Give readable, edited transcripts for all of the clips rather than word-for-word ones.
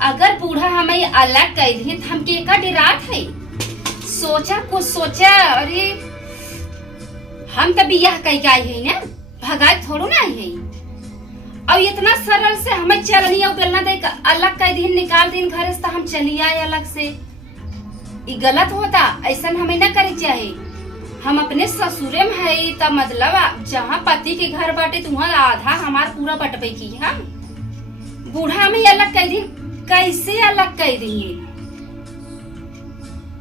अगर बूढ़ा हमें अलग कह दी तो हम के का डरात है। सोचा कुछ सोचा, अरे हम तो बियाह कह के आई है ना, भगाए थोड़ो ना आई है। और इतना सरल से हमें चलनी और बेलना दे अलग कह दी निकाल दिन घर से, हम चली आए अलग से। ये गलत होता, ऐसा हमें न करे चाहिए। हम अपने ससुरे में है तब मतलब जहाँ पति के घर बाटे तुहां आधा हमार पूरा बटबे की हम बूढ़ा में अलग कह दी, कैसे अलग कह दिए।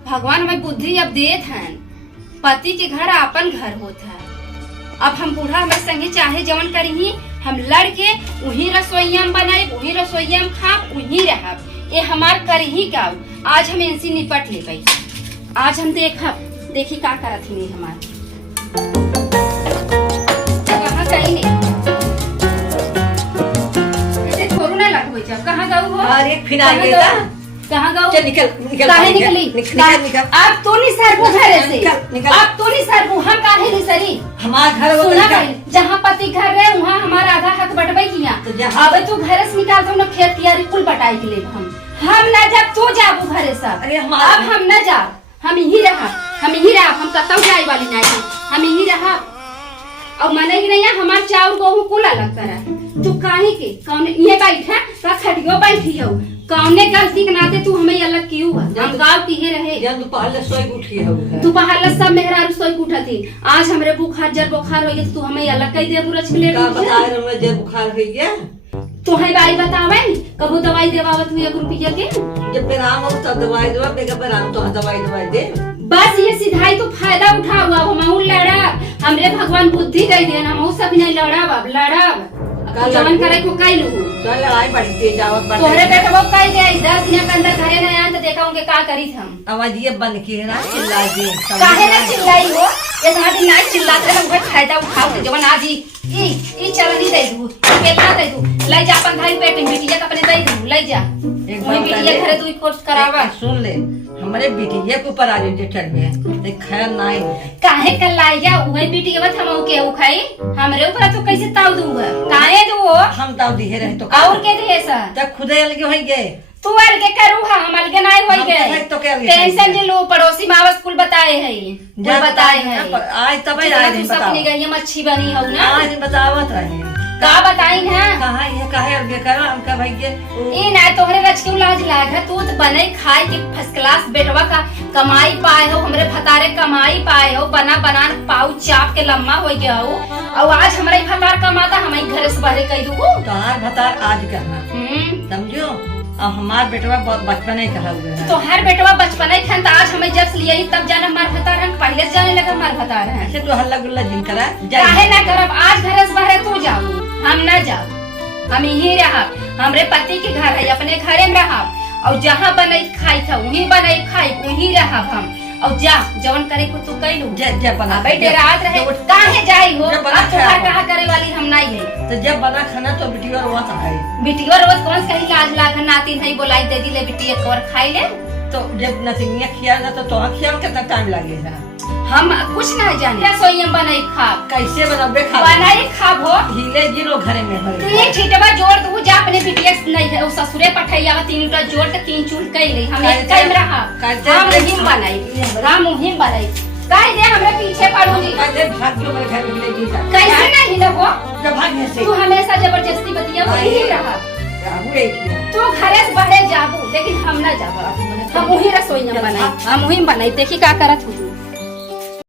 भगवान हमें बुद्धि अब देत हैं, पति के घर अपन घर होता है। अब हम बूढ़ा हमारे संगे चाहे जवन करी, हम लड़के वही रसोईया में बनाए, वही रसोईया में खा, वही रह। ये हमार कर ही का। आज हम इनसे निपट ले पाई। आज हम देखी का करत ही हमार कहाँ कहीं नहीं ऐसे थोड़ू ना लग हो जा। कहाँ गऊ हो? अरे फिर आ गया। कहाँ गऊ? चल निकल निकल। काहे निकली? निकल। आप तो नहीं सर वो घर से। निकल। आप तो नहीं सर वो, हम काहे नहीं सरी। हमारा घर वो जहाँ पति घर रहे वहाँ हमारा आधा हक बटबे किया। अब तू घर से निकाल दो ना, खेत कियारी कुल बटाई के लिए हम ना जब तू जाबू घरे सब। अरे अब हम न जा, हम यही रहा, हम कतौ जाए वाली नहीं, हम यही रहा। और मने ही नहीं हमार चाउर गेहूं कुल अलग तरह। तू काहे के कौन ये बैठा का खड़ियो बैठी हो, कौने गलती के नाते तू हमें अलग क्यों हुआ? हम गांव की ही रहे। जब दोपहर सोई उठी है, दोपहर सब मेहरारू सोई उठती। आज हमरे बुखार जर बुखार हो गया तो तू हमें अलग कह दे बुरच ले का बता रहा मैं जब बुखार हो गया। तो है बाई बतावे कबू दवाई देवावत हुई रुपया के। जब आराम हो तो दवाई दवा, बेगा आराम तो दवाई दे। बस ये सिधाई तो फायदा उठा हुआ। हम लड़ा, हमरे भगवान बुद्धि दे देना, हम सब नहीं लड़ब। अब लड़ब जवन करे को कई लू तो लड़ाई बड़ी तेज आवत बा। तोहरे बेटा वो कह दे 10 दिन के अंदर घरे न आए तो देखाऊंगे का करी हम। आवाज ये बन के ना चिल्लाई दे। काहे ना चिल्लाई हो? इतना दिन ना चिल्लाते हम घर फायदा उठाओ के जवन आज ई चलनी दे दू, केला दे दू, ले जा अपन भाई पेट में बिटिया अपने दे दू, ले जा। एक बार बिटिया घरे तू कोर्स करावा। सुन ले, हमरे बिटिया के ऊपर आज जे चढ़ गए ते खैर नहीं काहे कल्लाई जा उहे बिटिया हम के उ खाई हमरे ऊपर तो कैसे ताव दूंगा? काहे दू हम ताव दिए रहे तो और के दे सा तब खुदे अलगे होई गए। तू अलगे करू हम अलगे नहीं होई गए। तो क्या टेंशन जे लो पड़ोसी मावा स्कूल बताए है, कुल बताए है। आज तब आए नहीं बताओ। अपनी गई मच्छी बनी हो ना, आज बतावत रहे का बताई ना। कहां ये काहे अलगे करो हमका भाई के ई ना तोहरे रच के लाज लाग है। तू तो बने खाए के फर्स्ट क्लास बेटवा का कमाई पाए हो, हमरे भतारे कमाई पाए हो, बना बनान पाऊ चाप के लम्मा हो गया हो। और आज हमरे भतार कमाता हमें घर से बाहर कह दूँ तो आज भतार आज करना समझो। अब हमार बेटवा बचपन ही कहा हुआ है। तो हर बेटवा बचपन ही खान। आज हमें जब से लिए तब जाना मार भतार हम पहले से जाने लगा मार भतार है। ऐसे तो हल्ला गुल्ला जिन करा काहे ना करब। आज घर से बाहर तू जाओ, हम ना जाओ। हम यही रहा, हमरे पति के घर है, अपने घरे में रहा। और जहाँ बनाई खाई था वहीं बनाई खाई वहीं रहा हम। और जा जवन करे को तू कह लू जब बना बैठे रात रहे काहे जाई हो। अब तुम्हारा कहा करे वाली हम नहीं है। तो जब बना खाना तो बिटिया रोज है। बिटिया रोज कौन कहीं लाज लाग नाती नहीं बोलाई दे दी ले बिटिया कर खाई ले। तो जब नतिनिया खिया ना तो खिया में कितना टाइम लगेगा? हम कुछ नहीं जाने। रसोई में बनाई खा कैसे बनाबे खा बनाई खाब हो हिले जीरो घरे में भरे। तू ये छिटवा जोड़ दू जा अपने बिटिया नहीं है ससुरे पठैया 3 टा जोड़ के 3 चूल कई ले। हम एक टाइम रहा हम मुहिम बनाई, राम मुहिम बनाई। काहे दे हमरे पीछे पड़ू जी? काहे भाग जो मेरे घर में ले जी जा। कैसे नहीं लगो? जब भागने से तू हमेशा जबरदस्ती बतिया वही रहा। तू घरे से बाहर जाबू लेकिन हम ना जाबू। हम वही रसोई में बनाई, हम वही बनाई। देखी का करत हूँ।